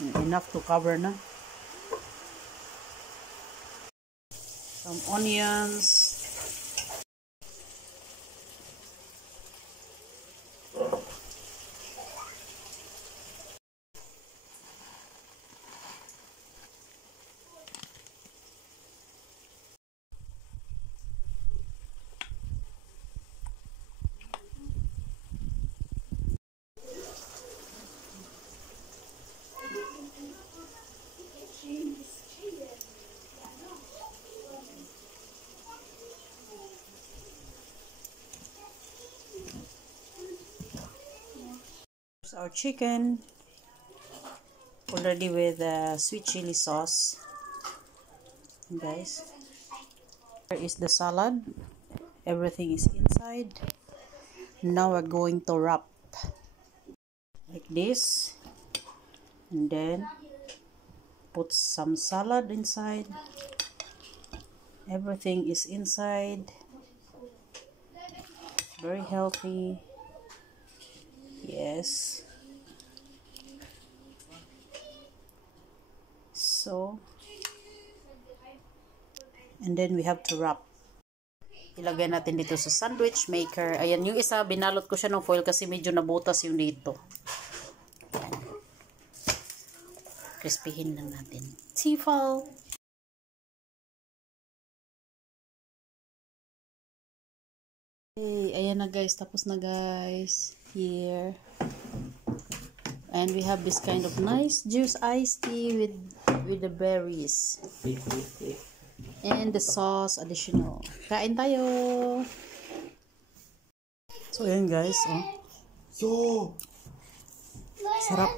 Enough to cover na. Some onions. Our chicken already with sweet chili sauce, guys. Here is the salad. Everything is inside. Now we're going to wrap like this, and then put some salad inside. Everything is inside. Very healthy. Yes. So, and then we have to wrap. Ilagay natin dito sa sandwich maker. Ayan, yung isa, binalot ko siya ng foil kasi medyo nabutas yung dito. Ayan. Crispyhin lang natin. Tifal! Hey, ayan na guys. Tapos na guys. Here. And we have this kind of nice juice iced tea with the berries. And the sauce additional. Kain tayo. So ayan guys, oh. So sarap.